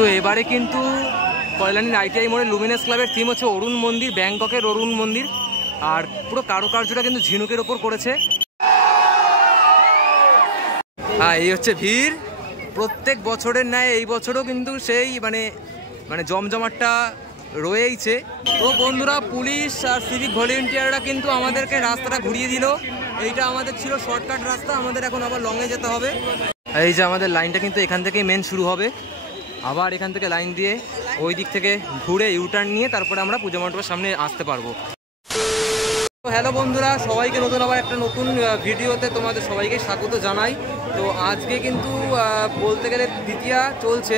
তো এবারে কিন্তু কল্যাণীর আইটিআই মোড়ে লুমিনাস ক্লাবের থিম হচ্ছে অরুণ মন্দির, ব্যাংককের অরুণ মন্দির। আর পুরো কারুকার্যটা কিন্তু ঝিনুকের ওপর করেছে। এই হচ্ছে ভিড় প্রত্যেক বছরের ন্যায় এই বছরও কিন্তু সেই মানে জমজমাটটা রয়েইছে। তো বন্ধুরা, পুলিশ আর সিভিক ভলেন্টিয়াররা কিন্তু আমাদেরকে রাস্তাটা ঘুরিয়ে দিল। এইটা আমাদের ছিল শর্টকাট রাস্তা, আমাদের এখন আবার লংয়ে যেতে হবে। এই যে আমাদের লাইনটা কিন্তু এখান থেকেই মেন শুরু হবে, আবার এখান থেকে লাইন দিয়ে ওই দিক থেকে ঘুরে ইউটার্ন নিয়ে তারপরে আমরা পুজো মণ্ডপের সামনে আসতে পারবো। হ্যালো বন্ধুরা, সবাইকে নতুন আবার একটা নতুন ভিডিওতে তোমাদের সবাইকে স্বাগত জানাই। তো আজকে কিন্তু বলতে গেলে দ্বিতীয়া চলছে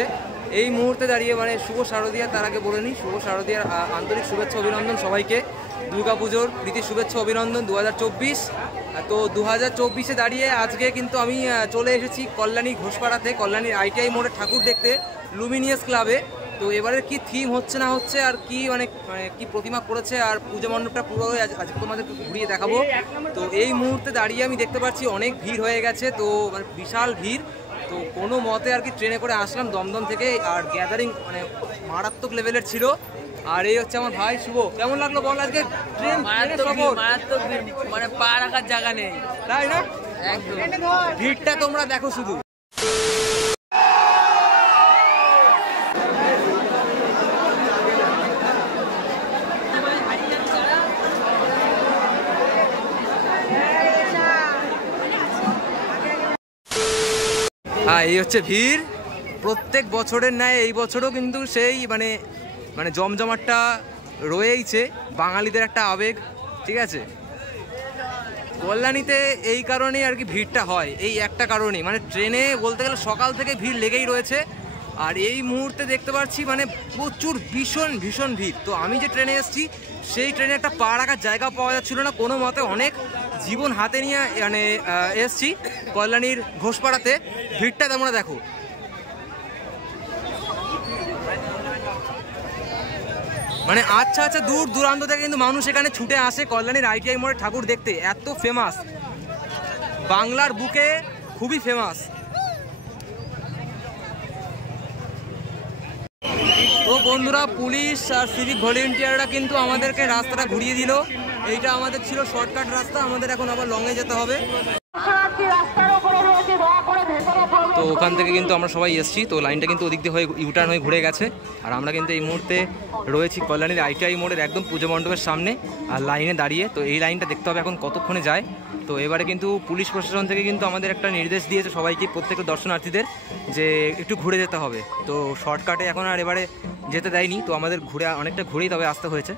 এই মুহূর্তে দাঁড়িয়ে, মানে শুভ শারদীয়া। তার আগে বলে নিই, শুভ শারদীয়ার আন্তরিক শুভেচ্ছা অভিনন্দন সবাইকে। দুর্গাপুজোর প্রীতি শুভেচ্ছা অভিনন্দন 2024। তো 2024-এ দাঁড়িয়ে আজকে কিন্তু আমি চলে এসেছি কল্যাণী ঘোষপাড়াতে, কল্যাণীর আইটিআই মোড়ে ঠাকুর দেখতে, লুমিনিয়াস ক্লাবে। তো এবারে কি থিম হচ্ছে না হচ্ছে আর কি মানে কি প্রতিমা করেছে আর পুজো মণ্ডপটা পুরো আজকে তোমাদের ঘুরিয়ে দেখাবো। তো এই মুহূর্তে দাঁড়িয়ে আমি দেখতে পাচ্ছি অনেক ভিড় হয়ে গেছে, তো মানে বিশাল ভিড়। তো কোনো মতে আর কি ট্রেনে করে আসলাম দমদম থেকে, আর গ্যাদারিং মানে মারাত্মক লেভেলের ছিল। আর এই হচ্ছে আমার ভাই শুভ। কেমন লাগলো বল আজকে ট্রেন? মারাত্মক মানে পা রাখার জায়গা নেই, তাই না? একদম ভিড়টা তোমরা দেখো শুধু। এই হচ্ছে ভিড় প্রত্যেক বছরের ন্যায় এই বছরও কিন্তু সেই মানে জমজমাটটা রয়েইছে, বাঙালিদের একটা আবেগ। ঠিক আছে, কল্যাণীতে এই কারণেই আর কি ভিড়টা হয়, এই একটা কারণেই। মানে ট্রেনে বলতে গেলে সকাল থেকে ভিড় লেগেই রয়েছে, আর এই মুহূর্তে দেখতে পাচ্ছি মানে প্রচুর ভীষণ ভীষণ ভিড়। তো আমি যে ট্রেনে এসেছি সেই ট্রেনে একটা পা রাখার জায়গা পাওয়া যাচ্ছিল না কোনো মতে, অনেক জীবন হাতে নিয়ে মানে এসছি কল্যাণীর ঘোষপাড়াতে। ভিড়টা তোমরা দেখো। মানে আচ্ছা দূর দূরান্ত থেকে কিন্তু মানুষ এখানে ছুটে আসে কল্যাণীর আইটিআই মোড়ে ঠাকুর দেখতে, এত ফেমাস, বাংলার বুকে খুবই ফেমাস। তো বন্ধুরা, পুলিশ আর সিভিক ভলেন্টিয়াররা কিন্তু আমাদেরকে রাস্তাটা ঘুরিয়ে দিল। এইটা আমাদের ছিল শর্টকাট রাস্তা, আমাদের এখন আবার লংয়ে যেতে হবে। তো ওখান থেকে কিন্তু আমরা সবাই এসছি, তো লাইনটা কিন্তু ওদিক দিয়ে হয়ে ইউটার্ন হয়ে ঘুরে গেছে। আর আমরা কিন্তু এই মুহূর্তে রয়েছি কল্যাণীর আইটিআই মোড়ের একদম পুজো মণ্ডপের সামনে আর লাইনে দাঁড়িয়ে। তো এই লাইনটা দেখতে হবে এখন কতক্ষণে যায়। তো এবারে কিন্তু পুলিশ প্রশাসন থেকে কিন্তু আমাদের একটা নির্দেশ দিয়েছে সবাইকে, প্রত্যেকটা দর্শনার্থীদের, যে একটু ঘুরে যেতে হবে। তো শর্টকাটে এখন আর এবারে যেতে দেয়নি, তো আমাদের অনেকটা ঘুরেই তবে আসতে হয়েছে।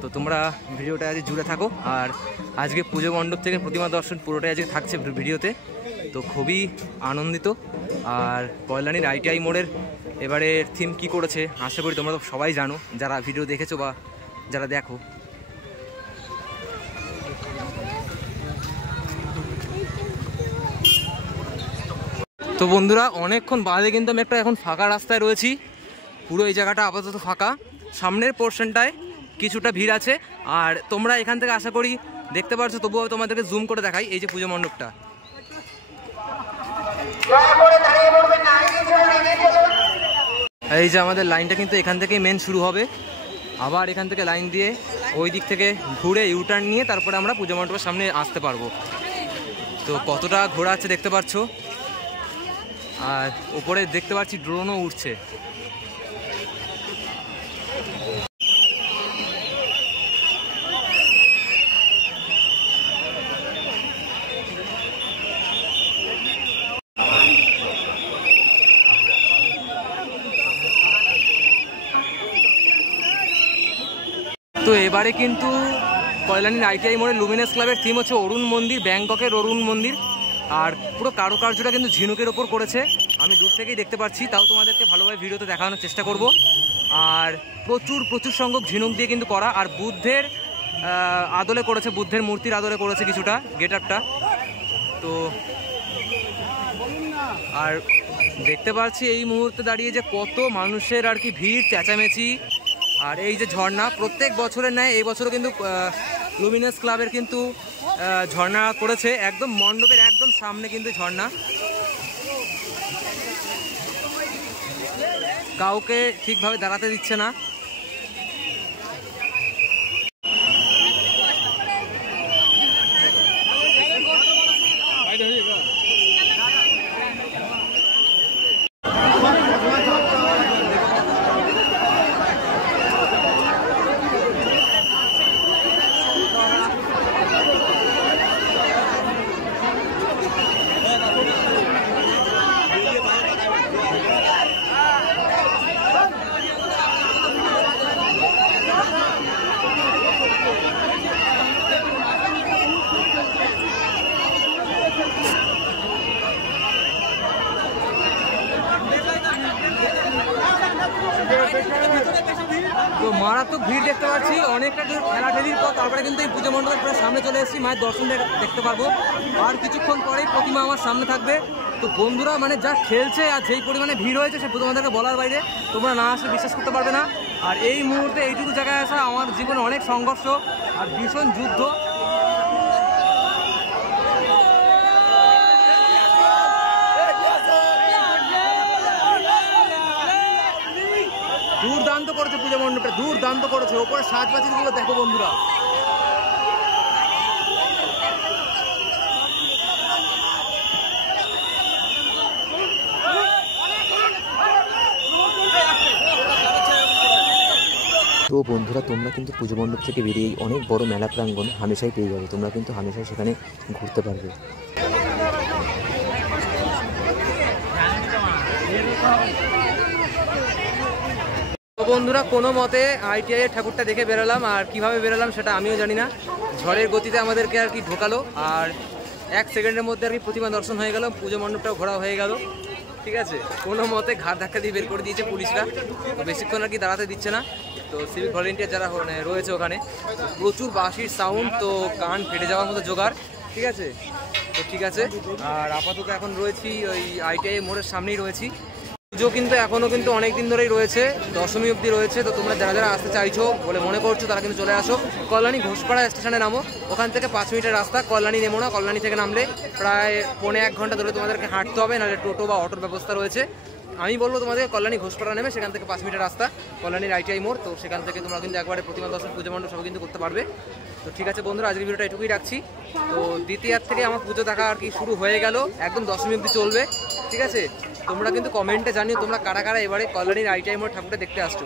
তো তোমরা ভিডিওটা আজ জুড়ে থাকো। আর আজকে পুজো মণ্ডপ থেকে প্রতিমা দর্শন পুরোটাই আজকে থাকছে ভিডিওতে। তো খুবই আনন্দিত। আর কল্যাণীর আইটিআই মোড়ের এবারে থিম কি করেছে আশা করি তোমরা তো সবাই জানো, যারা ভিডিও দেখেছো বা যারা দেখো। তো বন্ধুরা, অনেকক্ষণ বাদে কিন্তু আমি একটা এখন ফাঁকা রাস্তায় রয়েছি। পুরো এই জায়গাটা আপাতত ফাঁকা, সামনের পোর্শনটায় কিছুটা ভিড় আছে। আর তোমরা এখান থেকে আশা করি দেখতে পারছো, তবুও তোমাদেরকে জুম করে দেখাই এই যে পুজো মণ্ডপটা। এই যে আমাদের লাইনটা কিন্তু এখান থেকেই মেন শুরু হবে, আবার এখান থেকে লাইন দিয়ে ওই দিক থেকে ঘুরে ইউটার্ন নিয়ে তারপরে আমরা পুজো মণ্ডপের সামনে আসতে পারবো। তো কতটা ঘোরা আছে দেখতে পাচ্ছ, আর উপরে দেখতে পাচ্ছি ড্রোনও উঠছে। তো এবারে কিন্তু কল্যাণীর আইটিআই মোড়ে লুমিনাস ক্লাবের থিম হচ্ছে অরুণ মন্দির, ব্যাংককের অরুণ মন্দির। আর পুরো কারুকার্যটা কিন্তু ঝিনুকের ওপর করেছে, আমি দূর থেকেই দেখতে পাচ্ছি, তাও তোমাদেরকে ভালোভাবে ভিডিওতে দেখানোর চেষ্টা করব। আর প্রচুর সংখ্যক ঝিনুক দিয়ে কিন্তু করা, আর বুদ্ধের আদলে করেছে, বুদ্ধের মূর্তির আদলে করেছে কিছুটা গেট আপটা। তো আর দেখতে পাচ্ছি এই মুহূর্তে দাঁড়িয়ে যে কত মানুষের আর কি ভিড়, চেঁচামেচি। আর এই যে ঝর্ণা, প্রত্যেক বছরের ন্যায় এই বছরও কিন্তু লুমিনাস ক্লাবের কিন্তু ঝর্ণা করেছে, একদম মণ্ডপের একদম সামনে কিন্তু ঝর্ণা। কাউকে ঠিকভাবে দাঁড়াতে দিচ্ছে না। তো মারাত্মক ভিড় দেখতে পাচ্ছি, অনেকটা ঠেলাঠেলির পর তারপরে কিন্তু এই পুজো মণ্ডপের পুরো সামনে চলে এসেছি, মায়ের দর্শন দেখতে পারবো। আর কিছুক্ষণ পরেই প্রতিমা আমার সামনে থাকবে। তো বন্ধুরা মানে যা খেলছে আর যেই পরিমাণে ভিড় হয়েছে সে তোমাদেরকে বলার বাইরে, তোমরা না আসলে বিশ্বাস করতে পারবে না। আর এই মুহূর্তে এইটুকু জায়গায় আসা আমার জীবনে অনেক সংঘর্ষ আর ভীষণ যুদ্ধ। দুর্দান্ত করেছে পুজো মণ্ডপটা, দুর্দান্ত করেছে। ওপরে সাজবাজিগুলো দেখো বন্ধুরা। তো বন্ধুরা তোমরা কিন্তু পুজো মণ্ডপ থেকে বেরিয়ে অনেক বড় মেলা প্রাঙ্গণ হামেশাই পেয়ে যাবে, তোমরা কিন্তু হামেশাই সেখানে ঘুরতে পারবে। তো বন্ধুরা কোনো মতে ITI এর ঠাকুরটা দেখে বেরোলাম, আর কিভাবে বেরোলাম সেটা আমিও জানি না। ঝড়ের গতিতে আমাদেরকে আর কি ঢোকালো, আর 1 সেকেন্ডের মধ্যে আর কি প্রতিমা দর্শন হয়ে গেল, পুজো মণ্ডপটাও ঘোরা হয়ে গেল। ঠিক আছে, কোনো মতে ঘাট ধাক্কা দিয়ে বের করে দিয়েছে পুলিশরা, তো বেশিক্ষণ আর কি দাঁড়াতে দিচ্ছে না। তো সিভিক ভলেন্টিয়ার যারা রয়েছে ওখানে, প্রচুর বাঁশির সাউন্ড, তো কান ফেটে যাওয়ার মতো জোগাড়। ঠিক আছে, তো ঠিক আছে। আর আপাতত এখন রয়েছি ওই ITI মোড়ের সামনেই রয়েছি। পুজো কিন্তু এখনও কিন্তু অনেক দিন ধরেই রয়েছে, দশমী অবধি রয়েছে। তো তোমরা যারা যারা আসতে চাইছো বলে মনে করছো তারা কিন্তু চলে আসো। কল্যাণী ঘোষপাড়া স্টেশনে নামো, ওখান থেকে 5 মিনিটের রাস্তা। কল্যাণী নেমো না, কল্যাণী থেকে নামলে প্রায় 1.5 ঘন্টা ধরে তোমাদেরকে হাঁটতে হবে, নাহলে টোটো বা অটোর ব্যবস্থা রয়েছে। আমি বলবো তোমাদের কল্যাণী ঘোষপাড়া নেমে সেখান থেকে 5 মিনিটের রাস্তা কল্যাণীর ITI মোড়, তো সেখান থেকে তোমরা কিন্তু একবারে প্রতিমা দর্শন পুজো মণ্ডপ সব কিন্তু করতে পারবে। তো ঠিক আছে বন্ধুরা, আজকের ভিডিওটা এটুকুই রাখছি। তো দ্বিতীয়ার থেকে আমার পুজো দেখা আর কি শুরু হয়ে গেল, একদম দশমী অবধি চলবে। ঠিক আছে, তোমরা কিন্তু কমেন্টে জানিও তোমরা কারা কারা এবারে কল্যাণীর ITI মোড় ঠাকুরটা দেখতে আসছো।